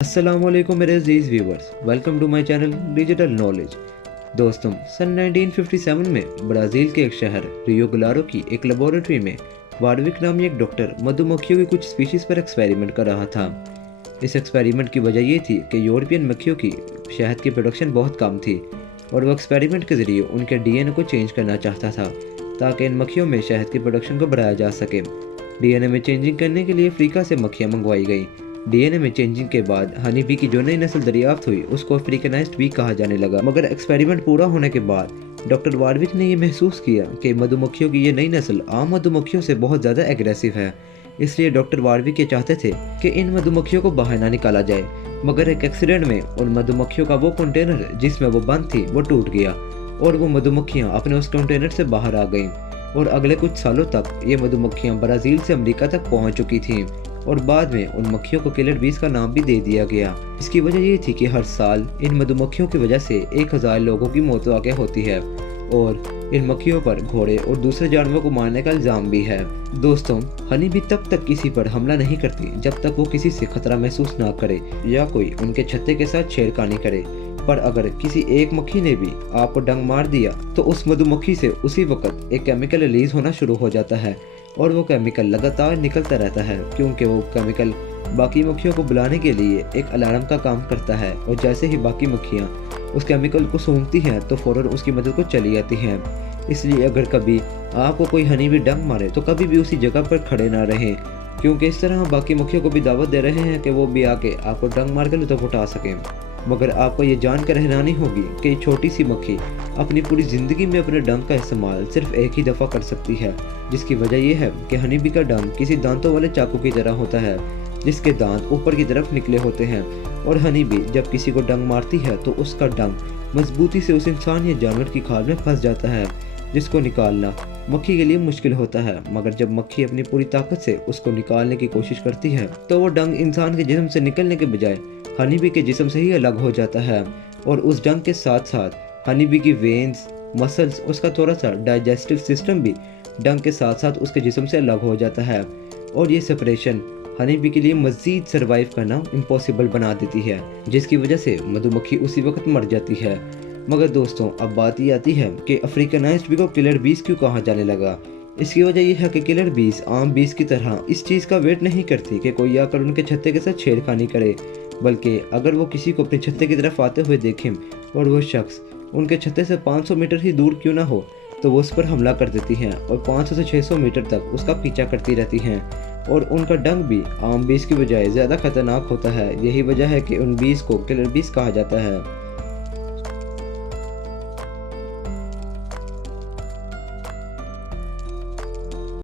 अस्सलामुअलैकुम मेरे अजीज़ viewers, welcome to my channel digital knowledge. दोस्तों, सन 1957 में ब्राज़ील के एक शहर रियो ग्लारो की एक लेबोरेटरी में वार्विक नामी एक डॉक्टर मधुमक्खियों की कुछ स्पीशीज़ पर एक्सपेरिमेंट कर रहा था। इस एक्सपेरिमेंट की वजह ये थी कि यूरोपियन मक्खियों की शहद की प्रोडक्शन बहुत कम थी और वो एक्सपेरिमेंट के ज़रिए उनके डीएनए को चेंज करना चाहता था ताकि इन मक्खियों में शहद की प्रोडक्शन को बढ़ाया जा सके। डीएनए में चेंजिंग करने के लिए अफ्रीका से मक्खियाँ मंगवाई गई। डीएनए में चेंजिंग के बाद हनी बी की जो नई नस्ल दरियाफ्त हुई उसको अफ्रीकनाइज्ड बी कहा जाने लगा। मगर एक्सपेरिमेंट पूरा होने के बाद डॉक्टर वार्विक ने यह महसूस किया कि मधुमक्खियों की ये नई नस्ल आम मधुमक्खियों से बहुत ज़्यादा एग्रेसिव है। इसलिए डॉक्टर वार्विक ये चाहते थे कि इन मधुमक्खियों को बाहर ना निकाला जाए। मगर एक एक्सीडेंट में उन मधुमक्खियों का वो कंटेनर जिसमें वो बंद थी वो टूट गया और वो मधुमक्खियाँ अपने उस कंटेनर से बाहर आ गईं। और अगले कुछ सालों तक ये मधुमक्खियाँ ब्राज़ील से अमेरिका तक पहुँच चुकी थीं और बाद में उन मक्खियों को किलर बीज का नाम भी दे दिया गया। इसकी वजह ये थी कि हर साल इन मधुमक्खियों की वजह से 1000 लोगों की मौत वाक़या होती है और इन मक्खियों पर घोड़े और दूसरे जानवरों को मारने का इल्ज़ाम भी है। दोस्तों, हनी भी तब तक किसी पर हमला नहीं करती जब तक वो किसी से खतरा महसूस ना करे या कोई उनके छत्ते के साथ छेड़खानी करे। पर अगर किसी एक मक्खी ने भी आपको डंक मार दिया तो उस मधुमक्खी से उसी वक्त एक केमिकल रिलीज होना शुरू हो जाता है और वो केमिकल लगातार निकलता रहता है क्योंकि वो केमिकल बाकी मक्खियों को बुलाने के लिए एक अलार्म का काम करता है और जैसे ही बाकी मक्खियाँ उस केमिकल को सूंघती हैं तो फ़ौरन उसकी मदद को चली जाती हैं। इसलिए अगर कभी आपको कोई हनी भी डंक मारे तो कभी भी उसी जगह पर खड़े ना रहें, क्योंकि इस तरह हम बाकी मक्खियों को भी दावत दे रहे हैं कि वो भी आके आपको डंक मार कर लुत्फ़ उठा सकें। मगर आपको ये जानकर हैरानी होगी कि छोटी सी मक्खी अपनी पूरी ज़िंदगी में अपने डंक का इस्तेमाल सिर्फ एक ही दफ़ा कर सकती है, जिसकी वजह यह है कि हनी बी का डंक किसी दांतों वाले चाकू की तरह होता है जिसके दांत ऊपर की तरफ निकले होते हैं और हनी बी जब किसी को डंक मारती है तो उसका डंक मजबूती से उस इंसान या जानवर की खाल में फंस जाता है जिसको निकालना मक्खी के लिए मुश्किल होता है। मगर जब मक्खी अपनी पूरी ताकत से उसको निकालने की कोशिश करती है तो वो डंक इंसान के जिस्म से निकलने के बजाय हनी बी के जिस्म से ही अलग हो जाता है और उस डंक के साथ साथ हनी बी की वेन्स, मसल्स, उसका थोड़ा सा डाइजेस्टिव सिस्टम भी डंक के साथ साथ उसके जिस्म से अलग हो जाता है और ये सेपरेशन हनी बी के लिए मज़ीद सर्वाइव करना इम्पॉसिबल बना देती है, जिसकी वजह से मधुमक्खी उसी वक्त मर जाती है। मगर दोस्तों, अब बात ये आती है कि अफ्रीकनाइज्ड बी को किलर बीज क्यों कहा जाने लगा। इसकी वजह यह है कि किलर बीज आम बीज की तरह इस चीज़ का वेट नहीं करती कि कोई आकर उनके छत्ते के साथ छेड़खानी करे, बल्कि अगर वो किसी को अपने छत्ते की तरफ आते हुए देखें और वो शख्स उनके छत्ते से 500 मीटर ही दूर क्यों ना हो तो वो उस पर हमला कर देती हैं और 500 से 600 मीटर तक उसका पीछा करती रहती हैं और उनका डंक भी आम बीज की बजाय ज़्यादा खतरनाक होता है। यही वजह है कि उन बीज को किलर बीज कहा जाता है।